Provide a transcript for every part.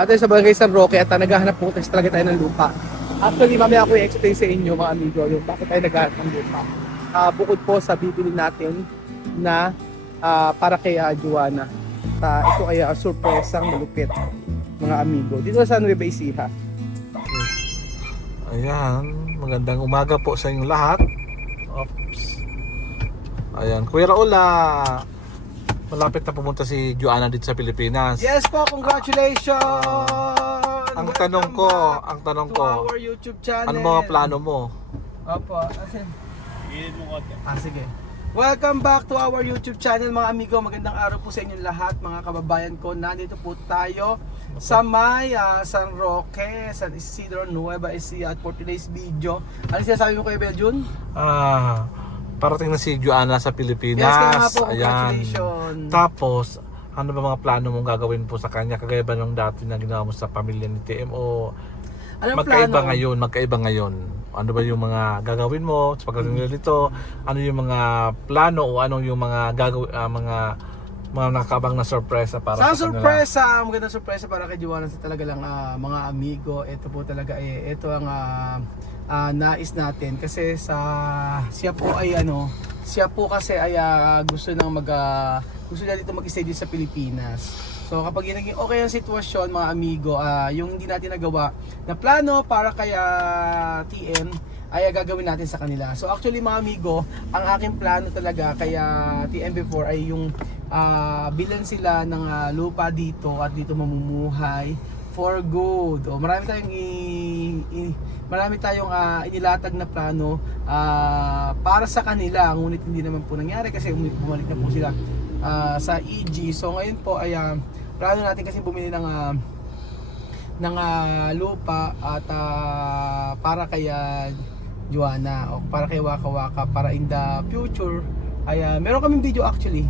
At sa Barangay San Roque at naghahanap po kasi talaga tayo ng lupa. Actually, mamaya ako i-explain sa inyo mga amigo yung bakit tayo naghahanap ng lupa. Bukod po sa bibili natin na para kay Joanna. Ito ay surpresang malupit mga amigo. Dito sa Nueva Ecija. Ayan, magandang umaga po sa inyong lahat. Oops. Ayan, Kuya Raul, malapit na pumunta si Joanna dito sa Pilipinas. Yes po, congratulations! Ang Welcome tanong back ko, to our YouTube channel. ano mga plano mo? Opo, sige. Welcome back to our YouTube channel mga amigo. Magandang araw po sa inyong lahat mga kababayan ko. Nandito po tayo sa may San Roque, San Isidro, Nueva Ecija. At for today's video, ano sinasabi mo Kuya Beljun? Parating na si Joanna sa Pilipinas. Yes, kaya nga po, Ayan. congratulations. Tapos, ano ba mga plano mong gagawin po sa kanya? Kagaya ba nung dati na ginawa mo sa pamilya ni TM o Anong magkaiba plano? magkaiba ngayon? Ano ba yung mga gagawin mo sa pagdating nila dito? Ano yung mga plano o ano yung mga gagawin, mga nakakabang na sorpresa para Sa sa kanila? sorpresa, magandang sorpresa para kay Joanna sa talaga lang mga amigo. Ito po talaga ito ang nais natin kasi siya po kasi ay gusto niya dito mag-stay dito sa Pilipinas. So kapag naging okay ang sitwasyon mga amigo, yung hindi natin nagawa na plano para kay TM ay gagawin natin sa kanila. So actually mga amigo, ang aking plano talaga kaya TM before ay yung bilan sila ng lupa dito at dito mamumuhay for good. O marami tayong inilatag na plano para sa kanila, ngunit hindi naman po nangyari kasi bumalik na po sila sa EG. So ngayon po ay plano natin kasi bumili ng lupa at para kay Joanna o para kay Waka Waka para in the future ay meron kaming video actually,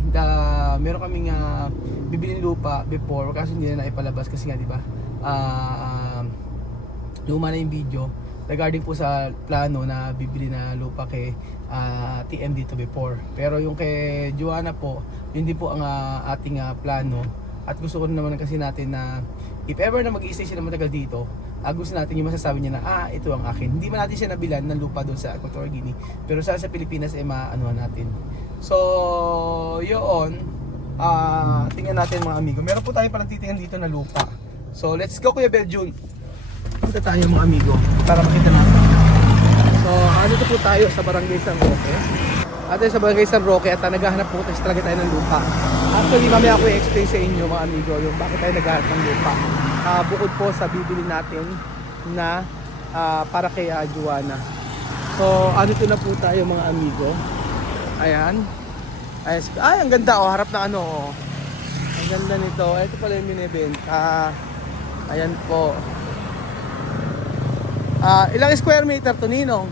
meron kaming bibiling lupa before kasi hindi na naipalabas kasi nga di ba luma na yung video regarding po sa plano na bibili na lupa kay TM dito before. Pero yung kay Joanna po, yun din po ang ating plano. At gusto ko naman kasi natin na if ever na mag-i-stay sila matagal dito, gusto natin yung masasabi niya na ito ang akin. Hindi man natin siya nabilan ng lupa doon sa Equatorial Guinea, pero sa Pilipinas ay maanuhan natin. So yun, tingnan natin mga amigo. Meron po tayo palang titingnan dito na lupa. So let's go Kuya Beljun. Punta tayo mga amigo para makita natin. So dito po tayo sa Barangay San Roque. At sa Barangay San Roque at naghahanap po kasi talaga tayo ng lupa. Actually mamaya ako i-explain sa inyo mga amigo yung bakit tayo naghahanap ng lupa. Bukod po sa bibili natin na para kay Joanna. So dito na po tayo mga amigo. Ayan. Ay, ang ganda harap na Ang ganda nito. Ito pala yung binibenta. Ayan po. Ilang square meter to, Ninong?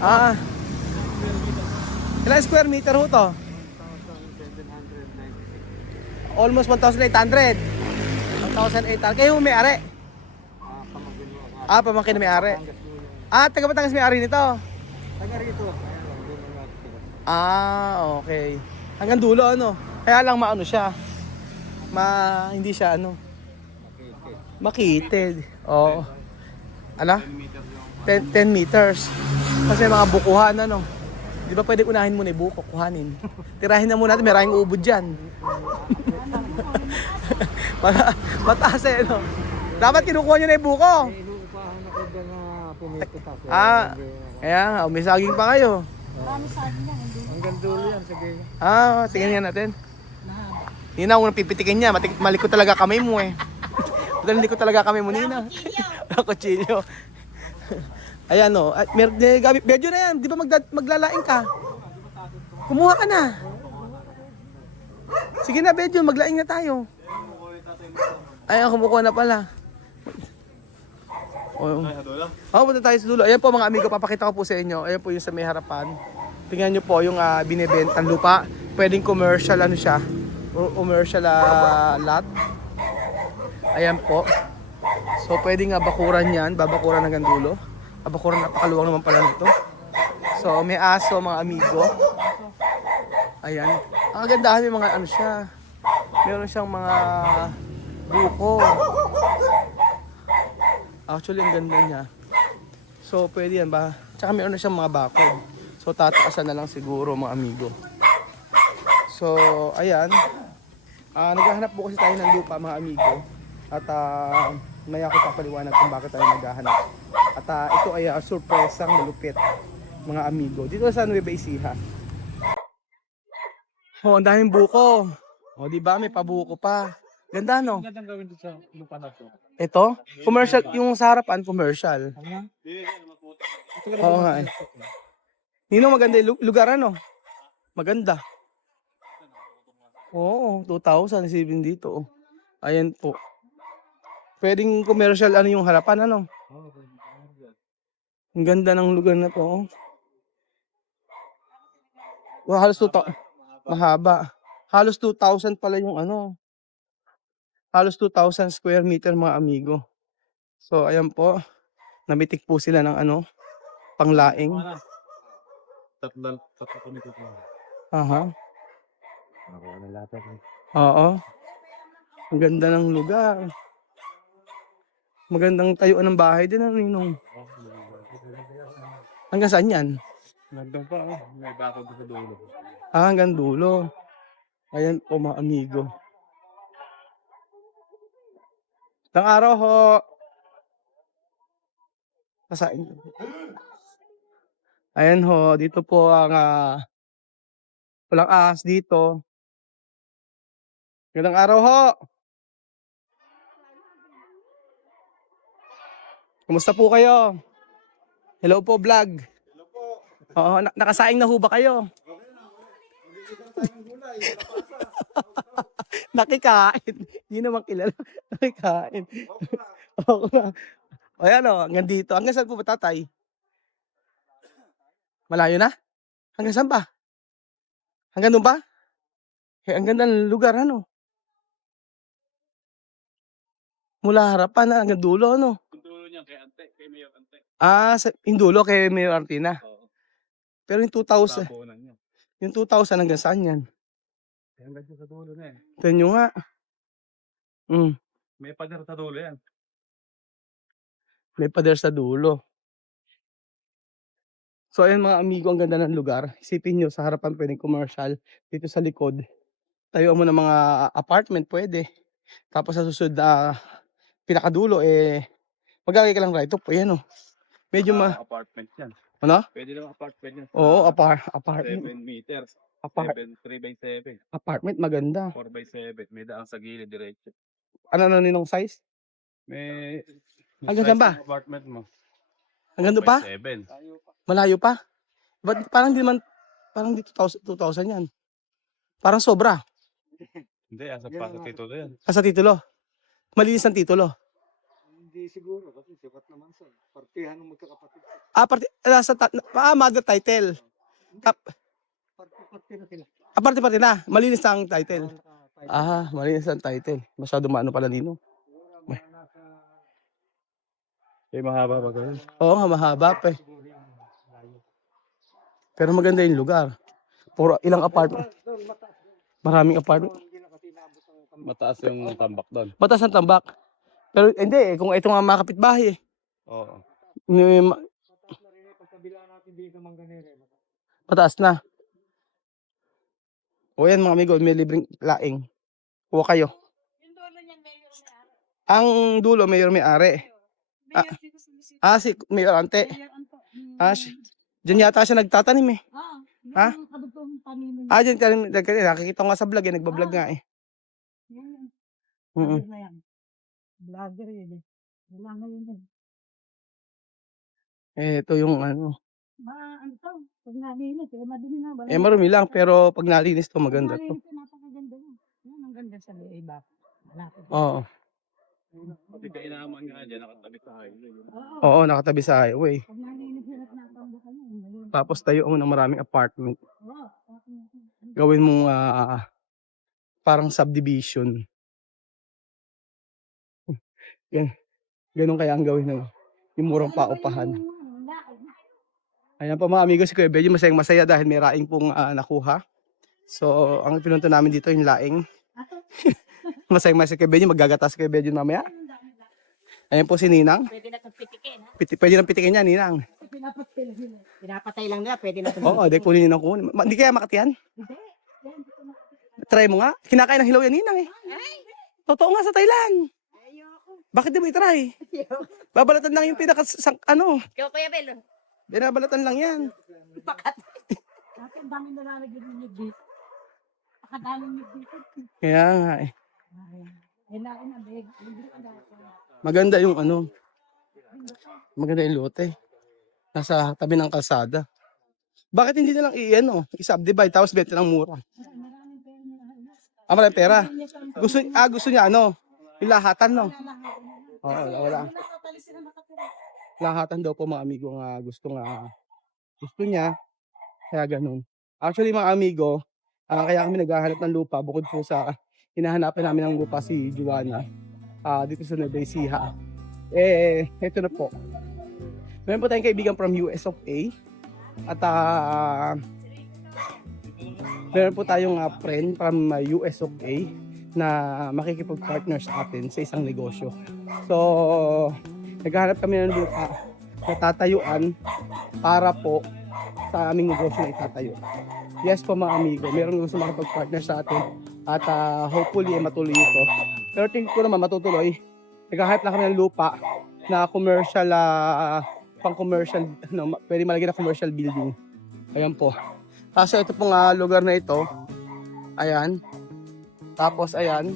1,800. Ilang square meter ho to? 1,790. Almost 1,800. 1,800. Kayo may-ari? Pamangkin na may-ari. Taga Batangas may-ari nito? Taga rito. Okay. Hanggang dulo Kaya lang siya. Hindi siya makitid. Oo. 10 meters. Kasi mga bukuhan Di ba pwede unahin muna yung buko, kuhanin. Tirahin na muna natin, may rahing ubod dyan. Mataas Dapat kinukuha nyo na yung buko. Inuupahan ako dyan na pumipitas. Kaya nga, may saging pa kayo. Marami saging yan. Hanggang dulo yan, sige. Tingnan nga natin. Nina, kung napipitikin niya, malikot talaga kamay mo Malikot talaga kamay mo, Nina. Wala kutsilyo. Ayan medyo na yan, di ba maglalaing ka? Kumuha ka na. Sige na, medyo, maglaing na tayo. Ayan, kumukuha na pala. Punta tayo sa dulo. Ayan po mga amigo, papakita ko po sa inyo. Ayan po yung sa may harapan. Tingnan nyo po yung binibentang lupa. Pwedeng commercial siya. Commercial lot. Ayan po. So pwedeng bakuran yan. Babakuran hanggang dulo. Bakuran, napakaluwang naman pala nito. So may aso mga amigo. Ayan. Ang gandahan yung mga siya. Meron siyang mga buko. Actually, ang ganda niya. So, pwede yan ba? Tsaka meron na siyang mga bakod. So, tataasan na lang siguro mga amigo. So, ayan. Naghahanap po kasi tayo ng lupa mga amigo. At maya ko papaliwanag kung bakit tayo naghahanap. At ito ay surpresang malupit mga amigo. Dito sa Nueva Ecija. Oh, ang daming buko. Oh, di ba? May pabuko pa. Ganda, no? Magandang gawin dito sa lupa na to. Ito? Commercial. Yung sa harapan, commercial. Oo nga eh. Nino, maganda yung lugar, ano? Maganda. Oo, 2,007 dito. Oh. Ayan po. Pwedeng commercial ano yung harapan, ano? Ang ganda ng lugar na to. Oh. Wow, halos 2,000. Mahaba. Halos 2,000 pala yung ano. Halos 2,000 square meter mga amigo. So, ayan po. Namitik po sila ng ano, panglaing. Tatlo ko nito. Aha. Oo. Ang ganda ng lugar. Magandang tayuan ng bahay din, ano, Ninong? Hanggang saan yan? Nandun pa, may bakod sa dulo. Hanggang dulo. Ayan po mga amigo. Ilang araw ho. Kasain. Ayan ho, dito po ang walang ahas dito. Magandang araw ho. Kumusta po kayo? Hello po vlog. Hello po. Oo, nakasaing na ho ba kayo? Nakikain. Hindi naman kilala. Nakikain. Oo nga. O yan o, hanggang dito. Hanggang saan po ba tatay? Malayo na? Hanggang saan ba? Hanggang doon ba? Eh, ang ganda ng lugar, ano? Mula harapan na hanggang dulo, ano? Yung dulo niya kay Ante, kay Mayor Ante. Yung dulo kay Mayor Artina. Oo. Pero yung 2,000, Tapunan niya. yung 2,000 hanggang saan yan? Hanggang sa dulo na eh. Ito nyo nga. May pader sa dulo yan. May pader sa dulo. So ayan mga amigo, ang ganda ng lugar. Isipin nyo, sa harapan pwedeng commercial. Dito sa likod, tayo mo ng mga apartment, pwede. Tapos sa susunod na pinakadulo, maglagay ka lang right up. Ayan o. Medyo Apartment yan. Ano? Pwede lang apartment yan. Oo, apartment. 7 meters. Apart 3 by 7. apartment, maganda. 4 by 7. May daan sa gilid diretso. Ano na ninong size? May Hanggang saan ba? size ng apartment mo. Hanggang doon pa? 7. Malayo pa? Ba't parang di man, parang di 2,000 yan. Parang sobra. Hindi, asa pa sa titulo yan. Sa titulo. Malinis ang titulo. Hindi siguro kasi sikat naman sa partihan ng magkakapatid. Mother title. Parti na sila. Parte na. Malinis ang title. Naka-five. Malinis ang title. Masyado maano pala nino. Siguro mga nasa Eh, mahaba ba ganun? Oo nga, mahaba pa eh. siguro yung layo. Pero maganda yung lugar. Puro ilang apartment. Doon mataas. Maraming apartment. Hindi na kasi naabot ang tambak. Mataas yung tambak doon. Mataas ang tambak. Pero hindi eh. Kung ito nga mga kapitbahay eh. Oo. Mataas na rin eh. Pagkabila natin dito Manganere. Mataas na. O yan mga amigo, may libreng laing. Kuha kayo. Yung dulo niyan, mayor may-ari. Ang dulo, mayor may-ari. Mayor dito sa munisipyo. Si Mayor Ante. Mayor Anto. Diyan yata siya nagtatanim eh. Ha? Yung kadugtong tanim niya. Diyan nakikita ko nga sa vlog eh. Nagbablog nga eh. Yan. Mm. Vlogger na yan. Vlogger yun eh. Wala na yun Ito yung ano. Ano to? Pag nalinis, madumi na. Wala na. Marumi lang pero pag nalinis to maganda Pag to. nalinis, napakaganda na. Yan, ang ganda sa iba. Malapit. Oo. Pati kainaman nga dyan, nakatabi sa highway. Oo, nakatabi sa highway. Pag nalinis, hirap na tambakan yun. Tapos tayo ng maraming apartment. Oo. Gawin mong parang subdivision. Ganun kaya ang gawin ng yung murang paupahan. Ayan pa mga amigo, si Kuya Benji masayang masaya dahil may laing pong nakuha. So, ang pinunta namin dito yung laing. Masayang-masay kay Benji, maggagatas kay Benji mamaya. Ayan po si Ninang. Pwede na itong pitikin, ha? Pwede nang pitikin niya, Ninang. Pinapatay lang nila, pwede na itong Oo, di kunin Ninang kunin. Hindi kaya makatiyan? Hindi. Try mo nga. Kinakain ng hilaw yan, Ninang eh. Totoo nga sa Thailand. Bakit di mo i-try? Babalatan lang yung Ikaw, Kuya Bel. binabalatan lang yan. Dati ang daming nalalagyan ng nigdit. Pakadaming nigdit. Kaya nga eh. Kailangan na, beg. Hindi ka dati. Maganda yung maganda yung lote. Nasa tabi ng kalsada. Bakit hindi na lang i-subdivide tapos benta ng mura? Maraming pera. Gusto niya yung lahatan, no? Oo, wala. Lahatan daw po mga amigo nga gusto niya. Kaya ganun. Actually mga amigo, kaya kami naghahanap ng lupa bukod po sa hinahanapan namin ng lupa si Joanna dito sa Nueva Ecija. Ito na po. Meron po tayong kaibigan from US of A. At meron po tayong friend from US of A na makikipag-partner sa atin sa isang negosyo. So, naghahanap kami ng lupa na tatayuan para po sa aming negosyo na itatayo. Yes po mga amigo, meron gusto makipag-partner sa atin at hopefully matuloy ito. Pero tingin ko naman matutuloy. Naghahanap lang kami ng lupa na commercial, pang-commercial, pwede malagyan na commercial building. Ayan po. Kaso ito pong lugar na ito, ayan. Tapos ayan.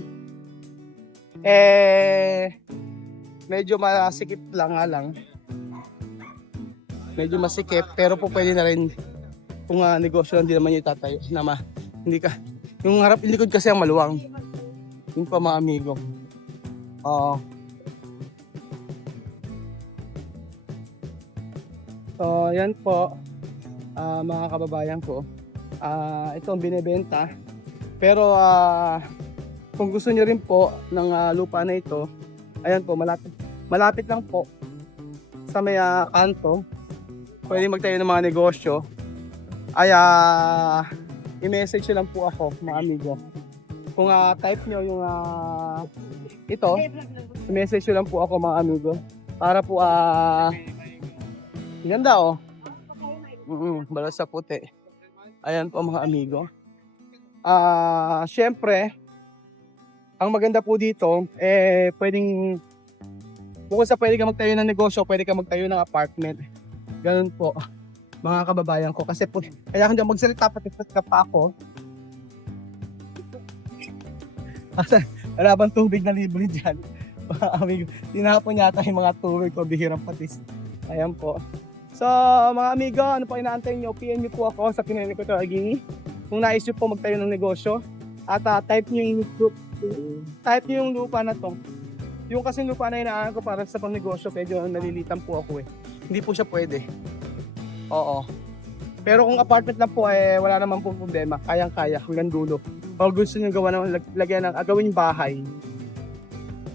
Medyo masikip lang nga lang. Medyo masikip pero po pwede na rin kung negosyo hindi naman yung itatayo na hindi ka yung harap yung likod kasi ang maluwang. Yun pa mga amigo. So yan po mga kababayan ko. Ito ang binebenta. Pero kung gusto niyo rin po ng lupa na ito, ayan po, malapit lang po sa may kanto. Pwede magtayo ng mga negosyo. Ay i-message lang po ako, mga amigo. Kung type nyo yung ito, i-message lang po ako, mga amigo. Para po ganda balas sa puti. Ayan po mga amigo. Syempre, ang maganda po dito, pwedeng, bukod sa pwede ka magtayo ng negosyo, pwede ka magtayo ng apartment. Ganun po, mga kababayan ko. Kasi po, kaya kung di magsalita, patipat ka pa ako. Wala bang tubig na libre dyan? Mga amigo, tinapon yata yung mga tubig ko, bihirang patis. Ayan po. So, mga amigo, ano po inaantay nyo? PM nyo po ako sa Pinay ko Agini. Kung nais nyo po magtayo ng negosyo, at type nyo yung lupa na to. Yung kasing lupa na inaanan ko para sa pangnegosyo, medyo nalilitan po ako eh. Hindi po siya pwede. Oo. Pero kung apartment lang po, wala naman po problema. Kayang-kaya, hanggang dulo. O gusto nyo gawin yung bahay.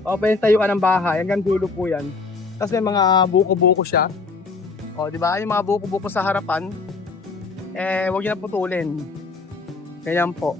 O pwede tayo ka ng bahay, hanggang dulo po yan. Tapos may mga buko-buko siya. O, di ba? Yung mga buko-buko sa harapan, huwag nyo na putulin. Ganyan po.